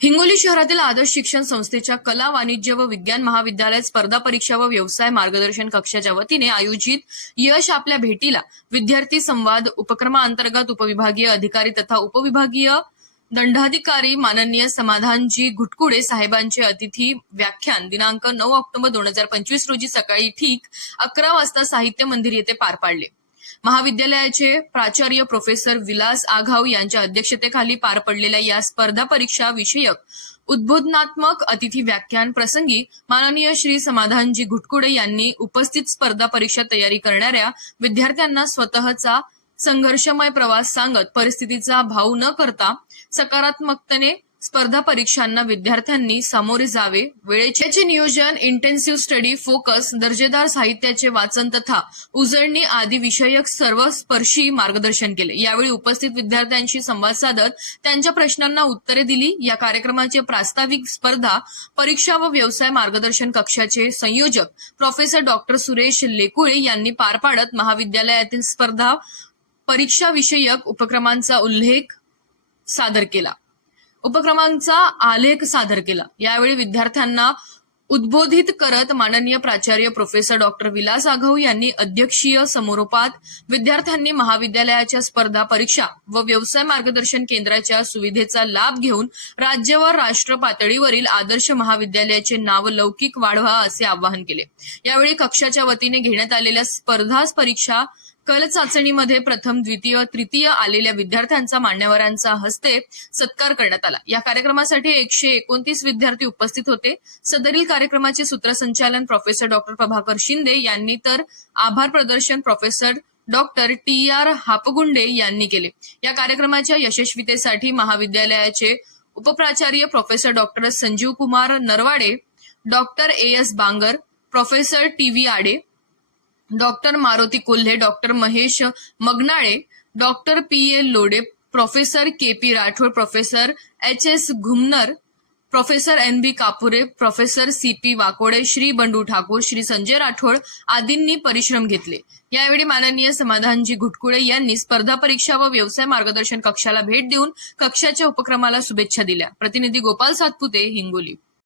हिंगोली शहरातील आदर्श शिक्षण संस्थेच्या कला वाणिज्य व विज्ञान महाविद्यालयात स्पर्धा परीक्षा व व्यवसाय मार्गदर्शन कक्षाच्या वतीने आयोजित यश आपल्या भेटीला विद्यार्थी संवाद उपक्रमाअंतर्गत उपविभागीय अधिकारी तथा उपविभागीय दंडाधिकारी माननीय समाधानजी घुटकुडे साहेबांचे अतिथी व्याख्यान दिनांक नऊ ऑक्टोबर दोन हजार पंचवीस रोजी सकाळी ठीक अकरा वाजता साहित्य मंदिर येथे पार पाडले. महाविद्यालयाचे प्राचार्य प्रोफेसर विलास आघाव यांच्या अध्यक्षतेखाली पार पडलेल्या या स्पर्धा परीक्षा विषयक उद्बोधनात्मक अतिथी व्याख्यान प्रसंगी माननीय श्री समाधानजी घुटकुडे यांनी उपस्थित स्पर्धा परीक्षा तयारी करणाऱ्या विद्यार्थ्यांना स्वतःचा संघर्षमय प्रवास सांगत परिस्थितीचा भाव न करता सकारात्मकतेने स्पर्धा परीक्षांना विद्यार्थ्यांनी सामोरे जावे. वेळेचे नियोजन इंटेन्सिव्ह स्टडी फोकस दर्जेदार साहित्याचे वाचन तथा उजळणी आदी विषयक सर्व स्पर्शी मार्गदर्शन केले. यावेळी उपस्थित विद्यार्थ्यांशी संवाद साधत त्यांच्या प्रश्नांना उत्तरे दिली. या कार्यक्रमाचे प्रास्ताविक स्पर्धा परीक्षा व व्यवसाय मार्गदर्शन कक्षाचे संयोजक प्रोफेसर डॉक्टर सुरेश लेकुळे यांनी पार पाडत महाविद्यालयातील स्पर्धा परीक्षा विषयक उपक्रमांचा उल्लेख सादर केला. उपक्रमांचा आलेख सादर केला. यावेळी विद्यार्थ्यांना उद्बोधित करत माननीय प्राचार्य प्रोफेसर डॉक्टर विलास आघव यांनी अध्यक्षीय समारोपात विद्यार्थ्यांनी महाविद्यालयाच्या स्पर्धा परीक्षा व व्यवसाय मार्गदर्शन केंद्राच्या सुविधेचा लाभ घेऊन राज्य व राष्ट्र पातळीवरील आदर्श महाविद्यालयाचे नाव लौकिक वाढवा असे आवाहन केले. यावेळी कक्षाच्या वतीने घेण्यात आलेल्या स्पर्धा परीक्षा कल चाचणीमध्ये प्रथम द्वितीय तृतीय आलेल्या विद्यार्थ्यांचा मान्यवरांचा हस्ते सत्कार करण्यात आला. या कार्यक्रमासाठी एकशे एकोणतीस विद्यार्थी उपस्थित होते. सदरील कार्यक्रमाचे सूत्रसंचालन प्रोफेसर डॉक्टर प्रभाकर शिंदे यांनी तर आभार प्रदर्शन professor doctor T R Hapgunde यांनी केले. या कार्यक्रमाच्या यशस्वीतेसाठी महाविद्यालयाचे उपप्राचार्य professor doctor Sanjeev Kumar Narwade doctor A S Bangar professor T V Ade doctor Maruti Kolhe doctor Mahesh Maganale doctor P L Lode professor K P Rathod professor H S Ghumnar professor N B Kapure professor C P Wakode Shri Bandu Thakur Shri Sanjay Rathod आदींनी परिश्रम घेतले. यावेळी माननीय समाधानजी घुटकुळे यांनी स्पर्धा परीक्षा व व्यवसाय मार्गदर्शन कक्षाला भेट देऊन कक्षाच्या उपक्रमाला शुभेच्छा दिल्या. प्रतिनिधी गोपाल सातपुते हिंगोली.